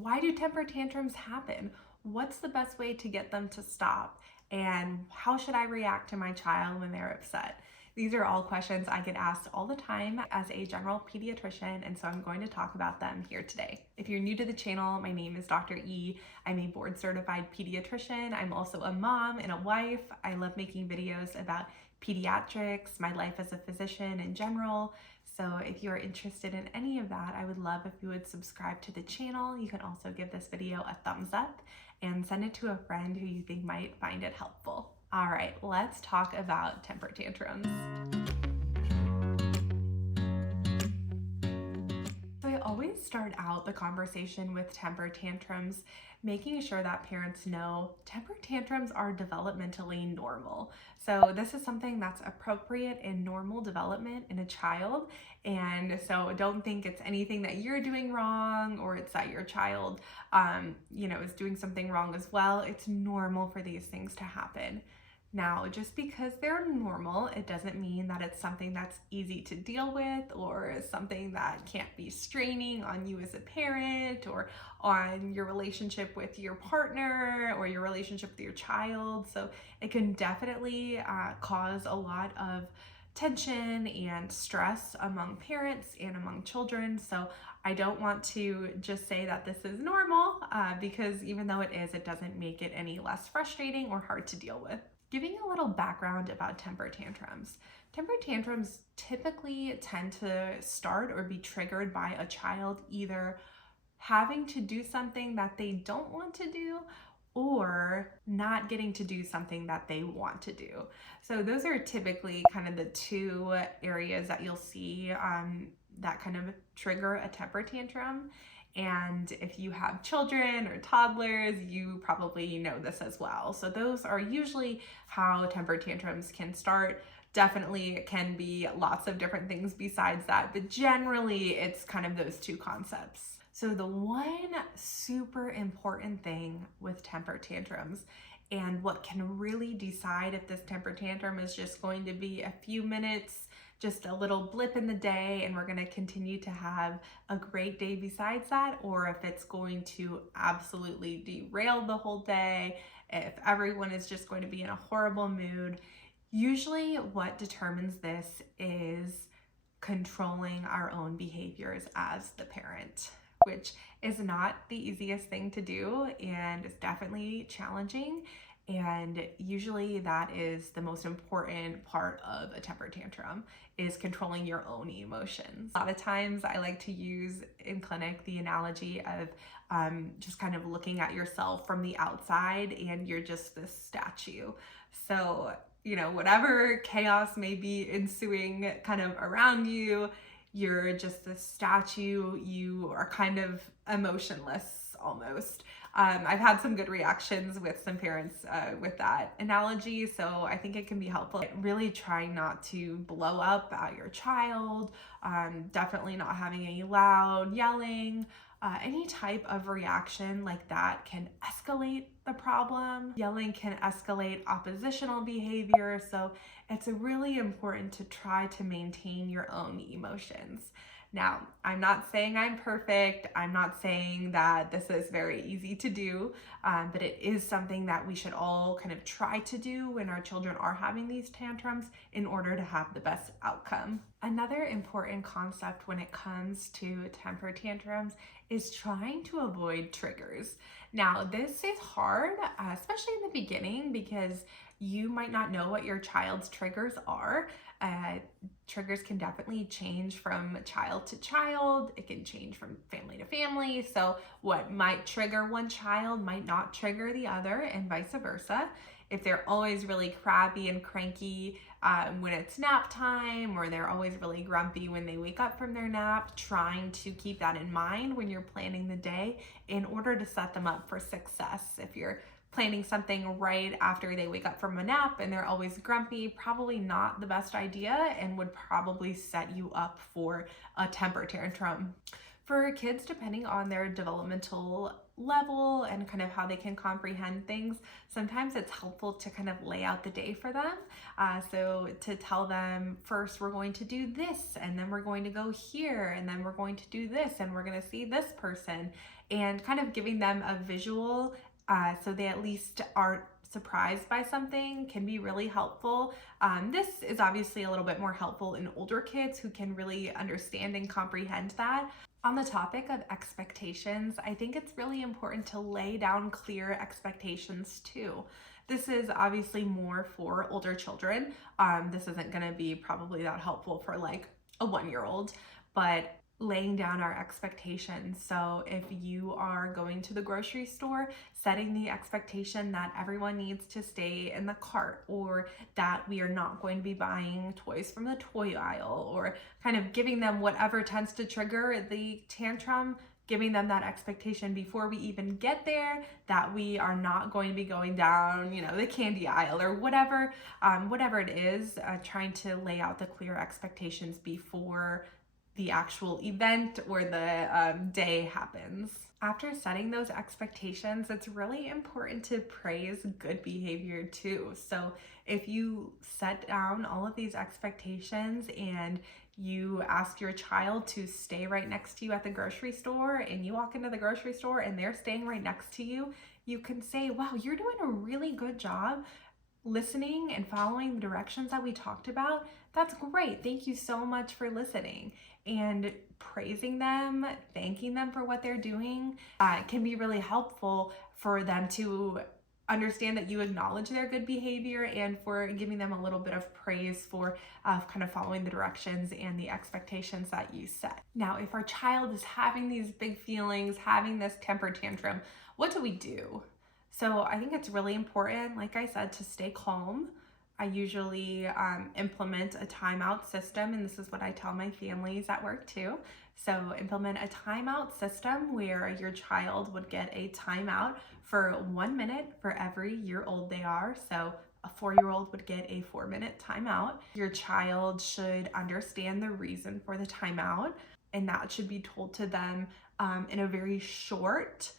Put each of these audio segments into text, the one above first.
why do temper tantrums happen? What's the best way to get them to stop? And how should I react to my child when they're upset? These are all questions I get asked all the time as a general pediatrician, and so I'm going to talk about them here today. If you're new to the channel, my name is Dr. E. I'm a board certified pediatrician. I'm also a mom and a wife. I love making videos about pediatrics, my life as a physician in general. So if you're interested in any of that, I would love if you would subscribe to the channel. You can also give this video a thumbs up and send it to a friend who you think might find it helpful. All right, let's talk about temper tantrums. So I always start out the conversation with temper tantrums, making sure that parents know temper tantrums are developmentally normal. So this is something that's appropriate in normal development in a child. And so don't think it's anything that you're doing wrong or it's that your child, is doing something wrong as well. It's normal for these things to happen. Now, just because they're normal, it doesn't mean that it's something that's easy to deal with or something that can't be straining on you as a parent or on your relationship with your partner or your relationship with your child. So it can definitely cause a lot of tension and stress among parents and among children. So I don't want to just say that this is normal because even though it is, it doesn't make it any less frustrating or hard to deal with. Giving a little background about temper tantrums. Temper tantrums typically tend to start or be triggered by a child either having to do something that they don't want to do or not getting to do something that they want to do. So those are typically kind of the two areas that you'll see that kind of trigger a temper tantrum. And if you have children or toddlers, you probably know this as well. So those are usually how temper tantrums can start. Definitely it can be lots of different things besides that, but generally it's kind of those two concepts. So the one super important thing with temper tantrums and what can really decide if this temper tantrum is just going to be a few minutes, just a little blip in the day, and we're going to continue to have a great day besides that, or if it's going to absolutely derail the whole day, if everyone is just going to be in a horrible mood. Usually what determines this is controlling our own behaviors as the parent, which is not the easiest thing to do and is definitely challenging. And usually that is the most important part of a temper tantrum, is controlling your own emotions. A lot of times I like to use in clinic the analogy of just kind of looking at yourself from the outside and you're just this statue. So, whatever chaos may be ensuing kind of around you, you're just this statue. You are kind of emotionless almost. I've had some good reactions with some parents with that analogy, so I think it can be helpful. Really trying not to blow up at your child, definitely not having any loud yelling. Any type of reaction like that can escalate the problem. Yelling can escalate oppositional behavior, so it's really important to try to maintain your own emotions. Now, I'm not saying I'm perfect. I'm not saying that this is very easy to do, but it is something that we should all kind of try to do when our children are having these tantrums in order to have the best outcome. Another important concept when it comes to temper tantrums is trying to avoid triggers. Now, this is hard, especially in the beginning, because you might not know what your child's triggers are. Triggers can definitely change from child to child. It can change from family to family. So what might trigger one child might not trigger the other, and vice versa. If they're always really crabby and cranky when it's nap time, or they're always really grumpy when they wake up from their nap, trying to keep that in mind when you're planning the day in order to set them up for success. If you're planning something right after they wake up from a nap and they're always grumpy, probably not the best idea and would probably set you up for a temper tantrum. For kids, depending on their developmental level and kind of how they can comprehend things, sometimes it's helpful to kind of lay out the day for them. So to tell them, first we're going to do this, and then we're going to go here, and then we're going to do this, and we're going to see this person, and kind of giving them a visual so they at least aren't surprised by something can be really helpful. This is obviously a little bit more helpful in older kids who can really understand and comprehend that. On the topic of expectations, I think it's really important to lay down clear expectations too. This is obviously more for older children. This isn't going to be probably that helpful for like a 1-year-old, but laying down our expectations. So if you are going to the grocery store, setting the expectation that everyone needs to stay in the cart, or that we are not going to be buying toys from the toy aisle, or kind of giving them whatever tends to trigger the tantrum, giving them that expectation before we even get there, that we are not going to be going down, the candy aisle or whatever it is, trying to lay out the clear expectations before the actual event or the day happens. After setting those expectations, it's really important to praise good behavior too. So if you set down all of these expectations and you ask your child to stay right next to you at the grocery store, and you walk into the grocery store and they're staying right next to you, you can say, wow, you're doing a really good job listening and following the directions that we talked about. That's great. Thank you so much for listening. And praising them, thanking them for what they're doing can be really helpful for them to understand that you acknowledge their good behavior, and for giving them a little bit of praise for kind of following the directions and the expectations that you set. Now, if our child is having these big feelings, having this temper tantrum, what do we do? So I think it's really important, like I said, to stay calm. I usually implement a timeout system, and this is what I tell my families at work too. So implement a timeout system where your child would get a timeout for 1 minute for every year old they are. So a 4-year-old would get a 4-minute timeout. Your child should understand the reason for the timeout, and that should be told to them in a very short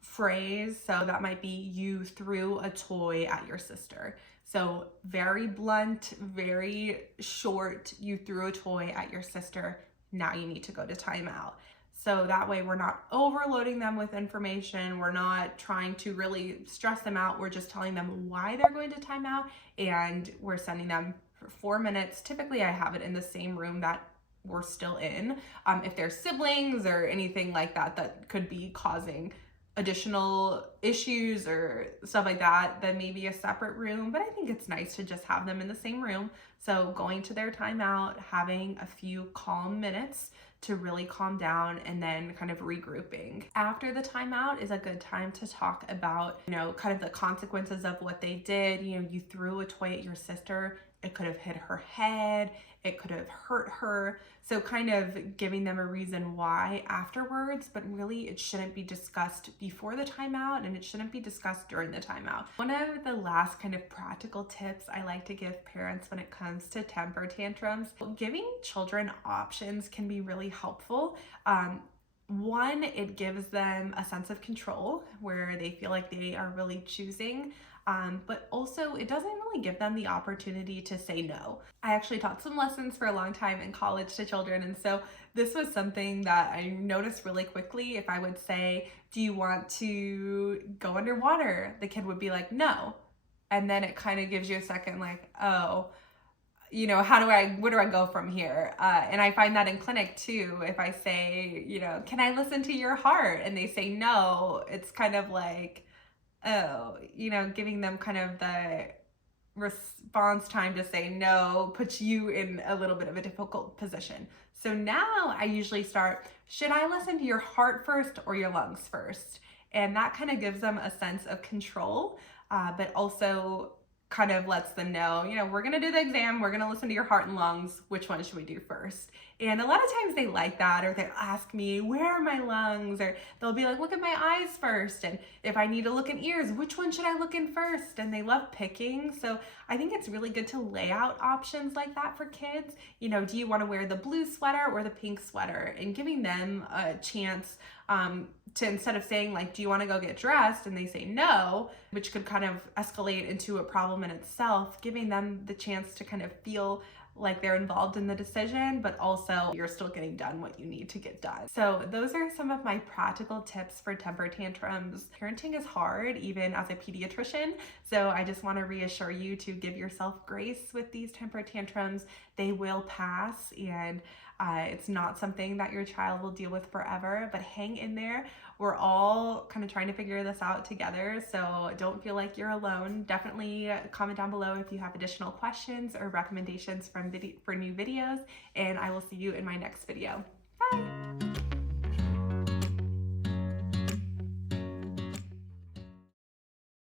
phrase. So that might be, you threw a toy at your sister. So very blunt, very short, you threw a toy at your sister, now you need to go to timeout. So that way we're not overloading them with information, we're not trying to really stress them out, we're just telling them why they're going to timeout, and we're sending them for 4 minutes. Typically I have it in the same room that we're still in. If there's siblings or anything like that that could be causing additional issues or stuff like that, then maybe a separate room, but I think it's nice to just have them in the same room. So going to their timeout, having a few calm minutes to really calm down, and then kind of regrouping. After the timeout is a good time to talk about, kind of the consequences of what they did. You threw a toy at your sister, it could have hit her head, it could have hurt her. So kind of giving them a reason why afterwards, but really it shouldn't be discussed before the timeout, and it shouldn't be discussed during the timeout. One of the last kind of practical tips I like to give parents when it comes to temper tantrums, giving children options can be really helpful. One, it gives them a sense of control where they feel like they are really choosing. But also it doesn't really give them the opportunity to say no. I actually taught some lessons for a long time in college to children, and so this was something that I noticed really quickly. If I would say, do you want to go underwater? The kid would be like, no. And then it kind of gives you a second like, oh, where do I go from here? And I find that in clinic too. If I say, can I listen to your heart? And they say no, it's kind of like, oh, giving them kind of the response time to say no puts you in a little bit of a difficult position. So now I usually start, should I listen to your heart first or your lungs first? And that kind of gives them a sense of control, but also kind of lets them know, we're going to do the exam, we're going to listen to your heart and lungs, which one should we do first? And a lot of times they like that, or they'll ask me, where are my lungs? Or they'll be like, look at my eyes first. And if I need to look in ears, which one should I look in first? And they love picking. So I think it's really good to lay out options like that for kids. You know, do you want to wear the blue sweater or the pink sweater? And giving them a chance to, instead of saying like, do you want to go get dressed? And they say no, which could kind of escalate into a problem in itself, giving them the chance to kind of feel like they're involved in the decision, but also you're still getting done what you need to get done. So those are some of my practical tips for temper tantrums. Parenting is hard, even as a pediatrician. So I just want to reassure you to give yourself grace with these temper tantrums. They will pass, and it's not something that your child will deal with forever, but hang in there. We're all kind of trying to figure this out together, so don't feel like you're alone. Definitely comment down below if you have additional questions or recommendations for new videos, and I will see you in my next video. Bye!